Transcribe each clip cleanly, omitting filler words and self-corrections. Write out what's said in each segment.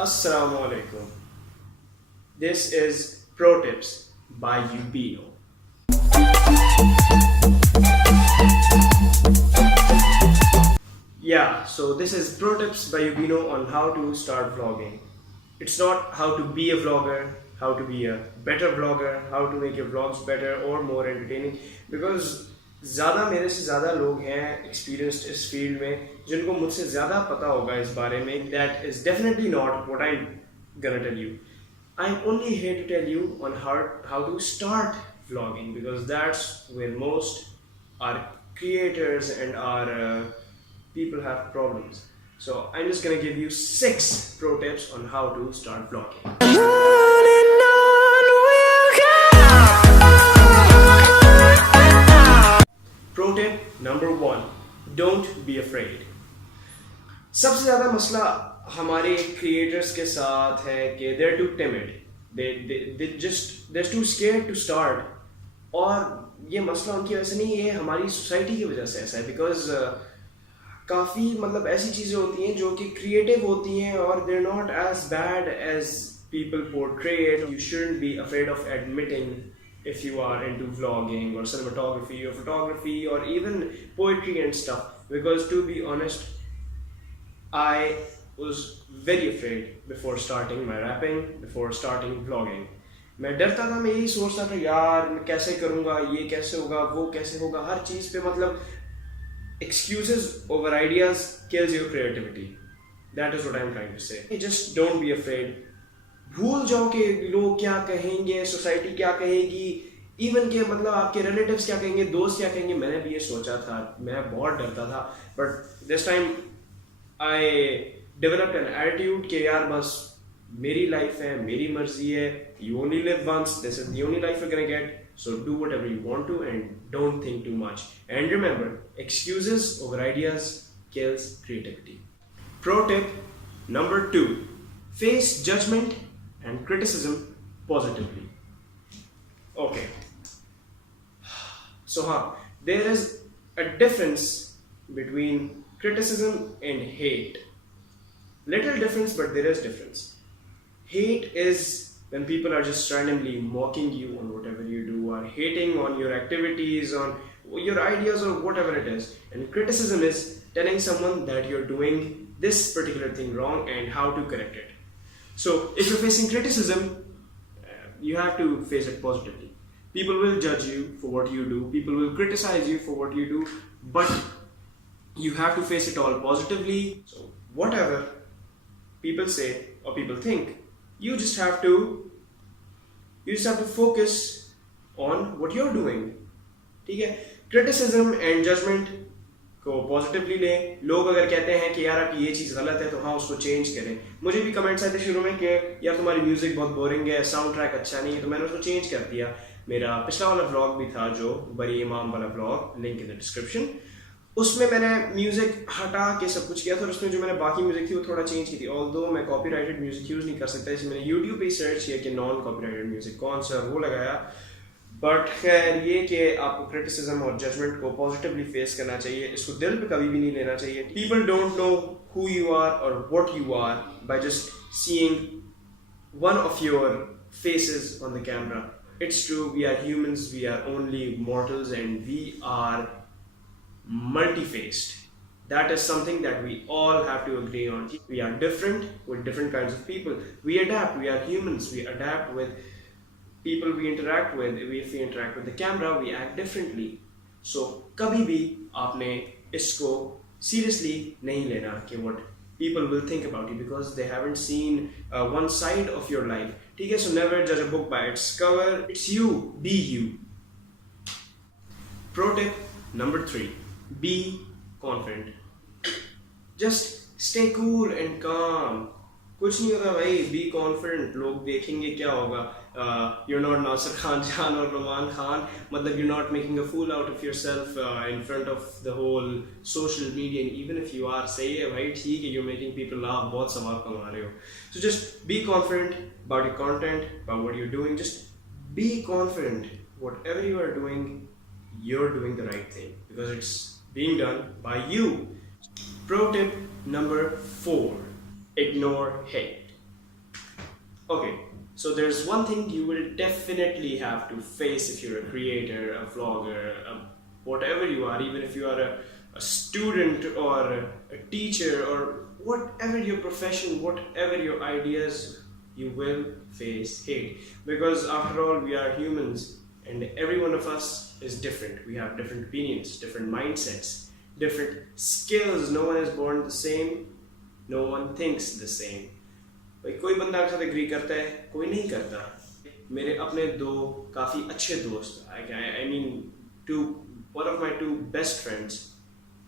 Assalamu alaikum. This is Protips by UBINO. Yeah, so this is Protips by UBINO on how to start vlogging. It's not how to be a vlogger, how to be a better vlogger, how to make your vlogs better or more entertaining, because ज़्यादा मेरे से ज़्यादा लोग हैं experienced इस field में जिनको मुझसे ज़्यादा पता होगा इस बारे में. That is definitely not what I'm gonna tell you. I'm only here to tell you on how to start vlogging, because that's where most our creators and our people have problems. So I'm just gonna give you 6 pro tips on how to start vlogging. Pro tip number 1, don't be afraid. सबसे ज़्यादा मसला हमारे creators के साथ है कि they're too timid. They're too scared to start. और ये मसला उनकी वजह से नहीं, ये हमारी सोसाइटी की वजह से ऐसा है. Because काफ़ी मतलब ऐसी चीज़ें होती हैं जो कि क्रिएटिव होती हैं और they're not as bad as people portray it. You shouldn't be afraid of admitting if you are into vlogging or cinematography or photography or even poetry and stuff. Because to be honest, I was very afraid before starting my rapping, before starting vlogging. मैं डरता था, मैं यही सोचता था यार मैं कैसे करूँगा, ये कैसे होगा, वो कैसे होगा, हर चीज़ पे मतलब excuses over ideas kills your creativity. That is what I'm trying to say. Just don't be afraid. भूल जाओ कि लोग क्या कहेंगे, सोसाइटी क्या कहेगी, इवन के मतलब आपके रिलेटिव्स क्या कहेंगे, दोस्त क्या कहेंगे. मैंने भी ये सोचा था, मैं बहुत डरता था. But this time I developed an attitude कि यार बस मेरी लाइफ है, मेरी मर्जी है. You only live once, this is the only life you can get. So do whatever you want to and don't think too much. And remember, excuses over ideas kills creativity. Pro tip number 2, face judgment and criticism positively. Okay. So there is a difference between criticism and hate. Little difference, but there is difference. Hate is when people are just randomly mocking you on whatever you do, or hating on your activities, on your ideas, or whatever it is. And criticism is telling someone that you're doing this particular thing wrong and how to correct it. So if you're facing criticism, you have to face it positively. People will judge you for what you do, people will criticize you for what you do, but you have to face it all positively. So whatever people say or people think, you just have to focus on what you're doing. ठीक है? Criticism and judgment को positively लें. लोग अगर कहते हैं कि यार आपकी ये चीज़ गलत है तो हाँ उसको चेंज करें. मुझे भी कमेंट्स आए थे शुरू में कि यार तुम्हारी म्यूजिक बहुत बोरिंग है, साउंड ट्रैक अच्छा नहीं है, तो मैंने उसको चेंज कर दिया. मेरा पिछला वाला व्लॉग भी था जो बड़ी इमाम वाला vlog, link in the description. उसमें मैंने म्यूजिक हटा के सब कुछ किया था और उसमें जो मैंने बाकी म्यूजिक थी वो थोड़ा चेंज की थी. ऑल्दो मैं कॉपीराइटेड म्यूजिक यूज़ नहीं कर सकता, इसलिए मैंने यूट्यूब पे सर्च किया कि नॉन कॉपीराइटेड म्यूजिक कौन सा, वो लगाया. बट खैर ये कि आपको क्रिटिसिज्म और जजमेंट को पॉजिटिवली फेस करना चाहिए, इसको दिल पे कभी भी नहीं लेना चाहिए. People don't know who you are or what you are by just seeing one of your faces on the camera. It's true, we are humans, we are only mortals and we are multi-faced. That is something that we all have to agree on. We are different with different kinds of people. We adapt. We are humans. We adapt with people we interact with. If we interact with the camera, we act differently. So कभी भी आपने इसको seriously नहीं लेना कि what people will think about you, because they haven't seen one side of your life. ठीक है? So never judge a book by its cover. It's you. Be you. Pro tip number 3. Be confident. Just stay cool and calm. कुछ नहीं होगा भाई, be confident. लोग देखेंगे क्या होगा. You're not Nasir Khan Jan or Rahman Khan. मतलब you're not making a fool out of yourself in front of the whole social media. And even if you are, सही है भाई, ठीक है, you're making people laugh, बहुत सवाब कमा रहे हो. So just be confident about your content, about what you're doing. Just be confident. Whatever you are doing, you're doing the right thing, because it's being done by you. Pro tip number 4, ignore hate. Okay, so there's one thing you will definitely have to face if you're a creator, a vlogger, whatever you are, even if you are a student or a teacher or whatever your profession, whatever your ideas, you will face hate. Because after all, we are humans and every one of us is different. We have different opinions, different mindsets, different skills. No one is born the same, no one thinks the same. भाई कोई बंदा आपके साथ agree करता है, कोई नहीं करता. मेरे अपने दो काफ़ी अच्छे दोस्त, I mean, one of my two best friends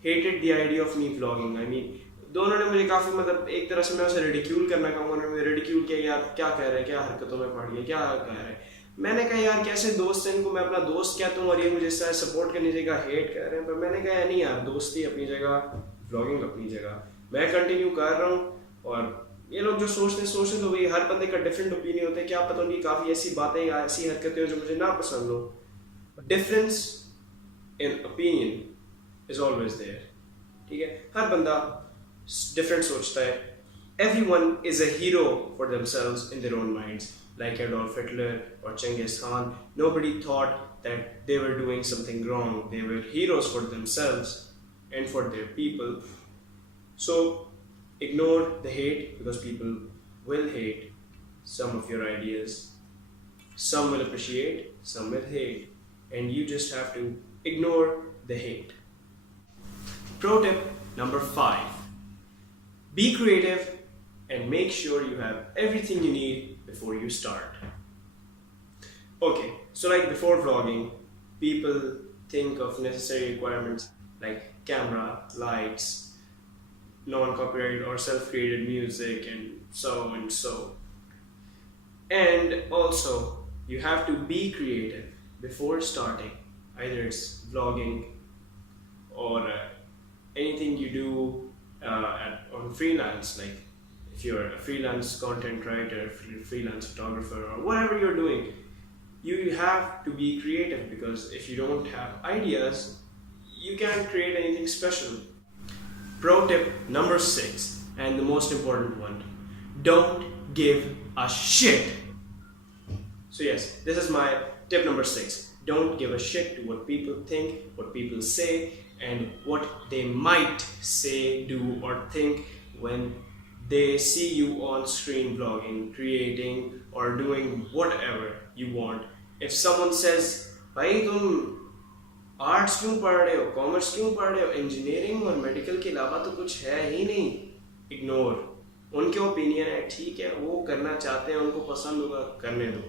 hated the idea of me vlogging. I mean, दोनों ने मुझे काफ़ी मतलब एक तरह से मैं उसे रिडिक्यूल करना कहूँगा, उन्होंने मुझे रिडिक्यूल किया, यार क्या कह रहे हैं, क्या हरकतों में पड़ गए, क्या कह रहे हैं. मैंने कहा यार कैसे दोस्त हैं, इनको मैं अपना दोस्त कहता हूँ और ये मुझे इससे सपोर्ट करने की जगह हेट कर रहे हैं. पर मैंने कहा नहीं यार, दोस्ती अपनी जगह, व्लॉगिंग अपनी जगह, मैं कंटिन्यू कर रहा हूँ. और ये लोग जो सोचते तो भाई हर बंदे का डिफरेंट ओपिनियन होता है, क्या पता उनकी काफ़ी ऐसी बातें या ऐसी हरकतें हो जो मुझे ना पसंद हो. Difference in opinion is always there. ठीक है, हर बंदा डिफरेंट सोचता है. Everyone is a hero for themselves in their own minds. Like Adolf Hitler or Genghis Khan, nobody thought that they were doing something wrong. They were heroes for themselves and for their people. So ignore the hate, because people will hate some of your ideas. Some will appreciate, some will hate, and you just have to ignore the hate. Pro tip number 5. Be creative and make sure you have everything you need before you start. Okay, so like before vlogging, people think of necessary requirements like camera, lights, non-copyrighted or self-created music, and so. And also, you have to be creative before starting. Either it's vlogging or anything you do on freelance, like if you're a freelance content writer, freelance photographer, or whatever you're doing, you have to be creative, because if you don't have ideas, you can't create anything special. Pro tip number 6, and the most important one: don't give a shit. So yes, this is my tip number 6. Don't give a shit to what people think, what people say, and what they might say, do, or think when they see you on screen vlogging, creating, or doing whatever you want. If someone says, भाई तुम arts क्यों पढ़ रहे हो, commerce क्यों पढ़ रहे हो, इंजीनियरिंग और मेडिकल के अलावा तो कुछ है ही नहीं, इग्नोर. उनके ओपिनियन है, ठीक है, वो करना चाहते हैं, उनको पसंद होगा, करने दो.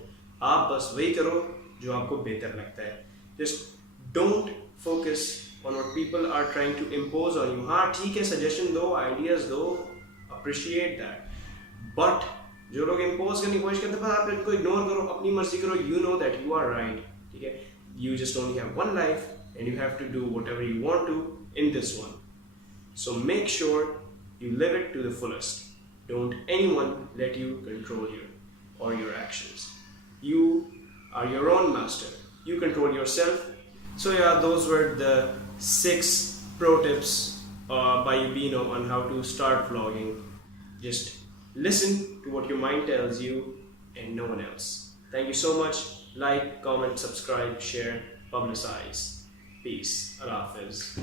आप बस वही करो जो आपको बेहतर लगता है. Just don't focus on what people are trying to impose on you. हाँ ठीक है, सजेशन दो, आइडियाज दो, appreciate that. But जो लोग impose करने की कोशिश करते हैं, आप इनको इग्नोर करो, अपनी मर्जी करो. You know that you are right. ठीक है, you just only have one life and you have to do whatever you want to in this one. So make sure you live it to the fullest. Don't anyone let you control you or your actions. You are your own master. You control yourself. So yeah, those were the 6 pro tips by UBINO on how to start vlogging. Just listen to what your mind tells you and no one else. Thank you so much. Like, comment, subscribe, share, publicize. Peace. Allah Hafiz.